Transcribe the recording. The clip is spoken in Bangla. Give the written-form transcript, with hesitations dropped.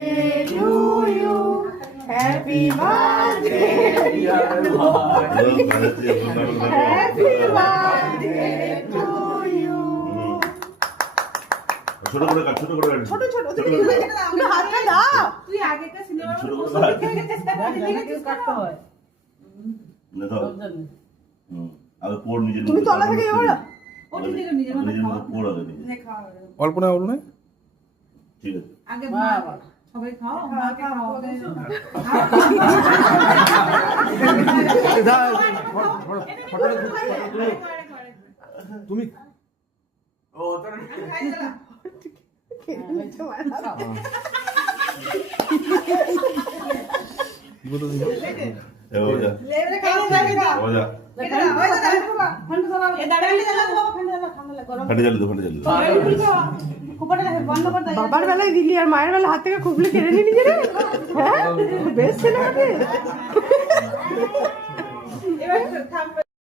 to you. Happy birthday, dear boy. Happy birthday to you. ছোট করে কাট, ছোট করে কাট। ছোট ছোট তুমি হাতটা দাও। তুই আগেটা সিনেমা ছোট করে কাট। কাটতে হয় না দাও। আর পোড় নিজের তুমি তলা থেকে এবার ও নিজের নিজের মতো পোড় আগে নিজে। অল্প না অল্প না ঠিক আছে। আগে মা সবাই খাও মাকে খাও তুমি ও তোর কি বলতো তুমি এ ও যা। লেলে খাও লাগে দাও ও যা। এটা ওই দাদা ফন্ড দাও এ দাঁড়ালে দাও বাবা ফন্ড দাও ঠান্ডা গরম ফাটে জ্বালিয়ে দাও, ফাটে জ্বালিয়ে দাও। কুপাটা বন্ধ কর দাও বাবার বেলায় দিলি আর মায়ের বেলা হাত থেকে খুবলে কেড়ে নিলি যে রে হ্যাঁ বেশ ছিল নাকি এবার থাম